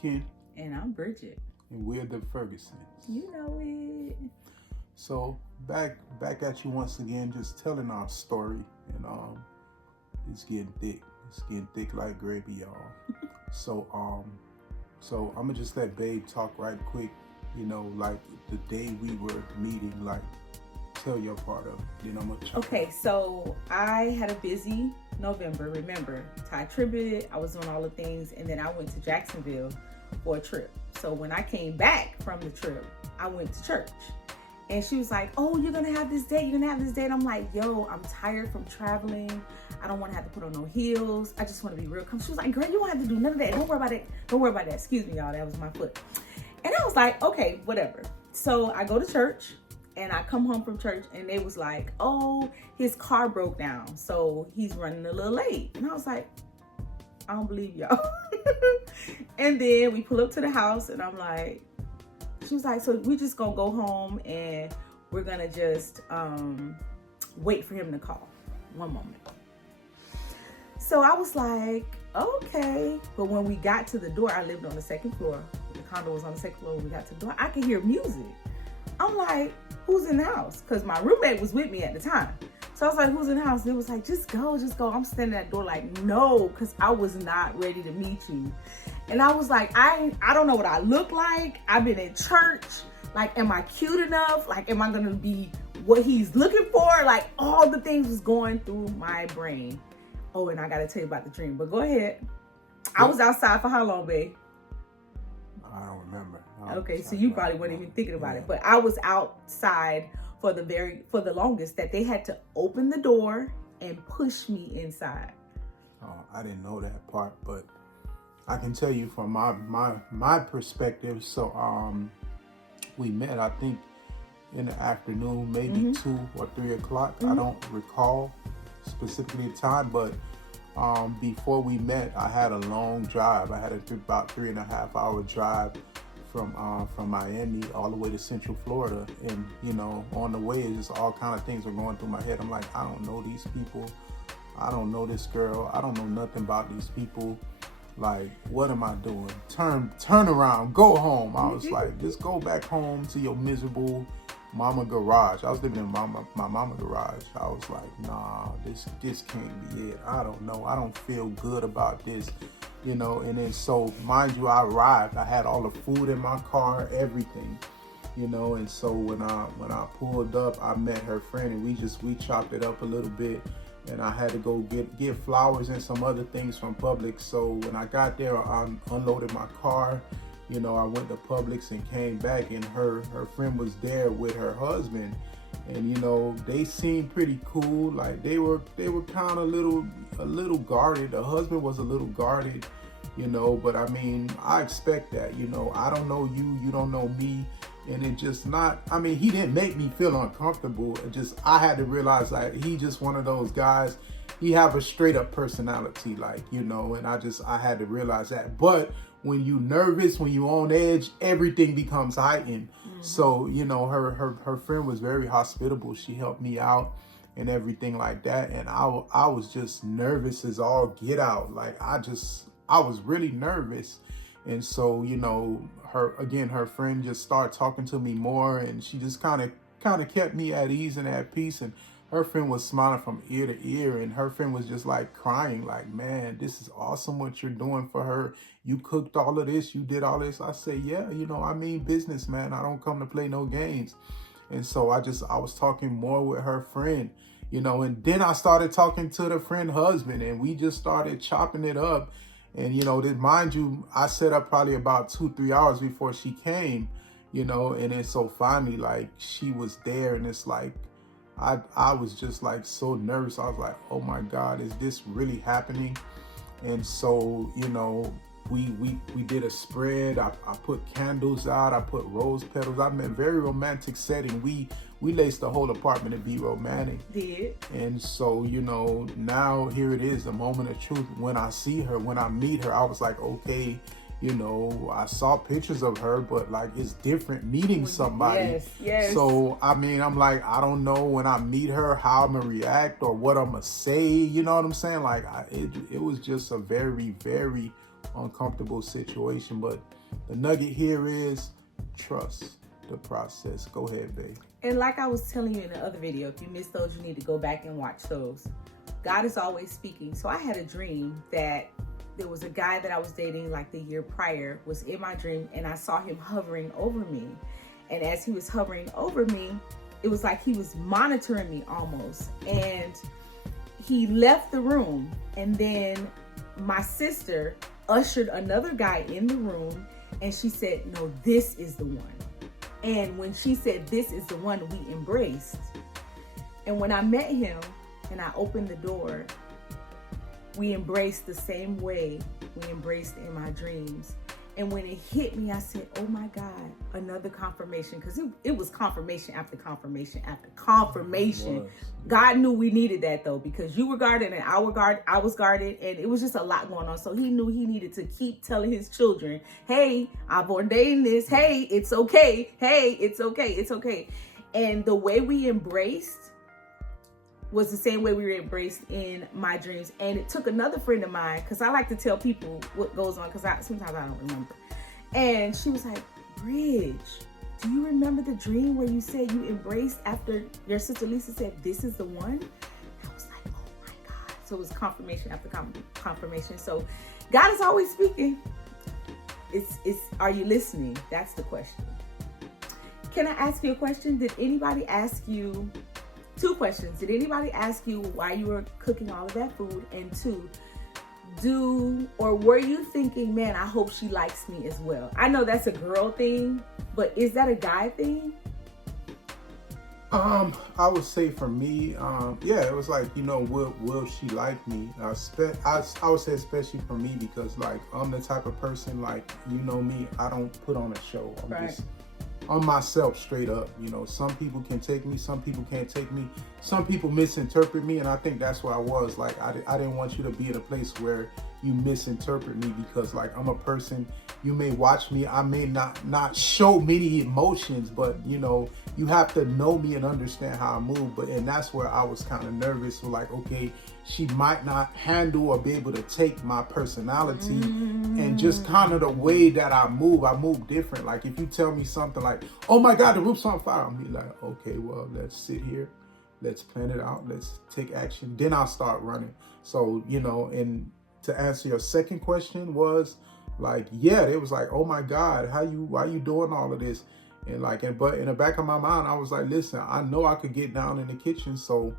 Ken. And I'm Bridget. And we're the Fergusons. You know it. So back at you once again, just telling our story, and it's getting thick. It's getting thick like gravy, y'all. So I'm gonna just let Babe talk right quick. You know, like the day we were meeting, like tell your part of it. Then I'm gonna. Okay, so I had a busy November. Remember, Ty tributed. I was doing all the things, and then I went to Jacksonville for a trip. So when I came back from the trip, I went to church. And she was like, oh, you're gonna have this date, you're gonna have this date. And I'm like, yo, I'm tired from traveling. I don't wanna have to put on no heels. I just wanna be real comfortable. She was like, girl, you don't have to do none of that. Don't worry about it. Don't worry about that. Excuse me, y'all, that was my foot. And I was like, okay, whatever. So I go to church and I come home from church and they was like, oh, his car broke down. So he's running a little late. And I was like, I don't believe y'all. And then we pull up to the house and I'm like, she was like, so we just gonna go home and we're gonna just wait for him to call. One moment. So I was like, okay. But when we got to the door, I lived on the second floor. The condo was on the second floor. When we got to the door, I could hear music. I'm like, who's in the house? Because my roommate was with me at the time. So I was like, who's in the house? And it was like, just go, just go. I'm standing at the door like, no, because I was not ready to meet you. And I was like, I don't know what I look like. I've been in church. Like, am I cute enough? Like, am I going to be what he's looking for? Like, all the things was going through my brain. Oh, and I got to tell you about the dream. But go ahead. I was outside for how long, babe? I don't remember. Okay, so you probably weren't even thinking about it. But I was outside for the longest that they had to open the door and push me inside. Oh, I didn't know that part, but I can tell you from my perspective. So we met, I think, in the afternoon, maybe 2 or 3 o'clock. I don't recall specifically the time, but before we met, I had a long drive. I had about 3.5 hour drive from Miami all the way to Central Florida, and you know, on the way, it's just all kind of things were going through my head. I'm like, I don't know these people. I don't know this girl. I don't know nothing about these people. Like, what am I doing? Turn around, go home. I was like, just go back home to your miserable mama garage. I was living in my mama garage. I was like, nah, this can't be it. I don't know. I don't feel good about this, you know. And then, so mind you, I arrived. I had all the food in my car, everything, you know. And so when I pulled up, I met her friend, and we chopped it up a little bit. And I had to go get flowers and some other things from Publix. So when I got there, I unloaded my car. You know, I went to Publix and came back, and her friend was there with her husband. And you know, they seemed pretty cool. Like they were kind of a little guarded. The husband was a little guarded, you know. But I mean, I expect that. You know, I don't know you, you don't know me. And it just not, I mean, he didn't make me feel uncomfortable. It just, I had to realize, like, he just one of those guys, he have a straight up personality, like, you know, and I had to realize that. But when you nervous, when you on edge, everything becomes heightened. So, you know, her friend was very hospitable. She helped me out and everything like that. And I was just nervous as all get out. Like, I was really nervous. And so, you know, her friend just started talking to me more, and she just kind of kept me at ease and at peace. And her friend was smiling from ear to ear, and her friend was just like crying, like, man, this is awesome what you're doing for her. You cooked all of this, you did all this. I say, yeah, you know, I mean business, man. I don't come to play no games. And so I was talking more with her friend, you know, and then I started talking to the friend husband, and we just started chopping it up. And, you know, mind you, I set up probably about 2-3 hours before she came, you know, and then so finally, like, she was there, and it's like, I was just like so nervous. I was like, oh my God, is this really happening? And so, you know, we did a spread. I put candles out. I put rose petals. I mean, very romantic setting. We laced the whole apartment to be romantic. Did. And so, you know, now here it is, the moment of truth. When I see her, when I meet her, I was like, okay, you know, I saw pictures of her, but like, it's different meeting somebody. Yes. So, I mean, I'm like, I don't know when I meet her, how I'm gonna react or what I'm gonna say. You know what I'm saying? Like, it was just a very, very uncomfortable situation. But the nugget here is trust the process. Go ahead, babe. And like I was telling you in the other video, if you missed those, you need to go back and watch those. God is always speaking. So I had a dream that there was a guy that I was dating like the year prior was in my dream, and I saw him hovering over me. And as he was hovering over me, it was like he was monitoring me almost. And he left the room, and then my sister ushered another guy in the room, and she said, no, this is the one. And when she said, this is the one, we embraced. And when I met him and I opened the door, we embraced the same way we embraced in my dreams. And when it hit me, I said, oh my God, another confirmation. Because it was confirmation after confirmation after confirmation. God knew we needed that though, because you were guarded and I was guarded, and it was just a lot going on. So he knew he needed to keep telling his children, hey, I've ordained this. Hey, it's okay. Hey, it's okay. It's okay. And the way we embraced was the same way we were embraced in my dreams. And it took another friend of mine, because I like to tell people what goes on, because sometimes I don't remember. And she was like, Bridge, do you remember the dream where you said you embraced after your sister Lisa said, this is the one? I was like, oh my God. So it was confirmation after confirmation. So God is always speaking. It's are you listening? That's the question. Can I ask you a question? Did anybody ask you, 2 questions. Did anybody ask you why you were cooking all of that food? And 2, were you thinking, man, I hope she likes me as well? I know that's a girl thing, but is that a guy thing? I would say for me, yeah, it was like, will she like me? I would say especially for me, because like I'm the type of person, like, me, I don't put on a show. I'm just on myself straight up. Some people can take me, some people can't take me, some people misinterpret me, and I think that's where I was. Like I didn't want you to be in a place where you misinterpret me, because like I'm a person, you may watch me, I may not show many emotions, but you have to know me and understand how I move. And that's where I was kind of nervous. So like, okay, she might not handle or be able to take my personality and just kind of the way that I move different. Like if you tell me something like, oh my God, the roof's on fire, I'll be like, okay, well, let's sit here, let's plan it out, let's take action, then I'll start running. So, and to answer your second question was like, yeah, it was like, oh my God, why you doing all of this? And like, but in the back of my mind, I was like, listen, I know I could get down in the kitchen, so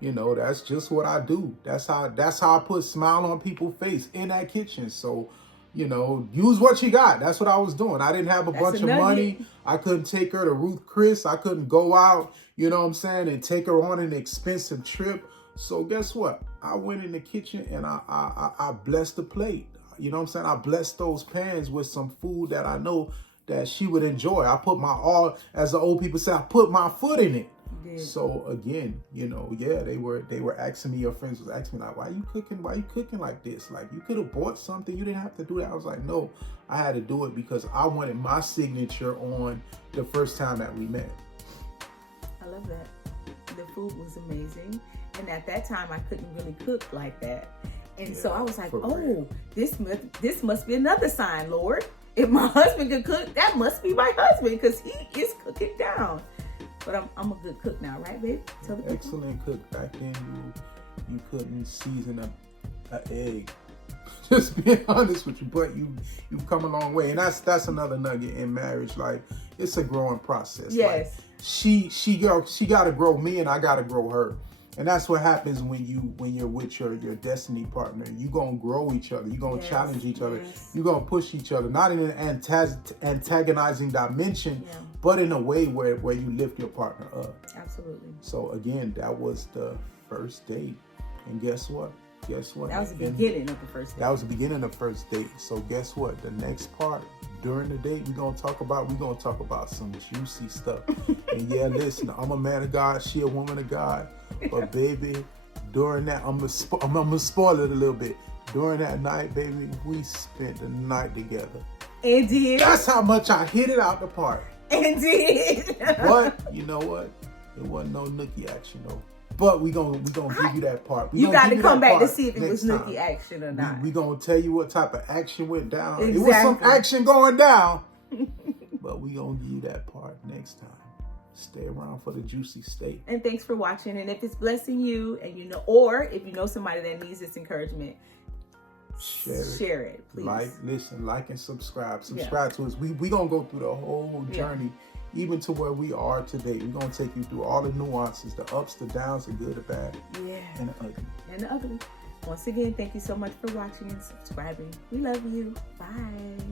that's just what I do. That's how I put a smile on people's face in that kitchen. So, use what you got. That's what I was doing. I didn't have a bunch of money. I couldn't take her to Ruth Chris. I couldn't go out, and take her on an expensive trip. So guess what? I went in the kitchen and I blessed the plate. I blessed those pans with some food that I know that she would enjoy. I put as the old people say, I put my foot in it. So again, yeah, they were asking me, your friends was asking me like, why you cooking like this? Like you could have bought something, you didn't have to do that. I was like, no, I had to do it because I wanted my signature on the first time that we met. I love that. The food was amazing. And at that time I couldn't really cook like that. And so I was like, oh, this must be another sign, Lord. If my husband could cook, that must be my husband, because he is cooking down. But I'm a good cook now, right, babe? Tell the people. Excellent cook. Back then, you couldn't season an egg. Just being honest with you, but you've come a long way, and that's another nugget in marriage. Like it's a growing process. Yes. Like, she got to grow me, and I got to grow her. And that's what happens when you're with your destiny partner. You're going to grow each other. You're going to challenge each other. You're going to push each other, not in an antagonizing dimension, but in a way where you lift your partner up. Absolutely. So again, that was the first date. And guess what? That was the beginning of the first date. That was the beginning of the first date. So guess what? The next part during the date, we're going to talk about some juicy stuff. And yeah, listen, I'm a man of God. She a woman of God. But baby, during that, I'm gonna spoil it a little bit. During that night, baby, we spent the night together. Indeed. That's how much I hit it out the park. Indeed. But you know what? It wasn't no nookie action though. But we gonna give you that part. You got to come back to see if it was nookie action or not. We gonna tell you what type of action went down. Exactly. It was some action going down. But we gonna give you that part next time. Stay around for the juicy steak. And thanks for watching. And if it's blessing you, and you know, or if you know somebody that needs this encouragement, share it, please. Like and subscribe. Subscribe to us. We gonna go through the whole journey, even to where we are today. We're gonna take you through all the nuances, the ups, the downs, the good, the bad, and the ugly. Once again, thank you so much for watching and subscribing. We love you. Bye.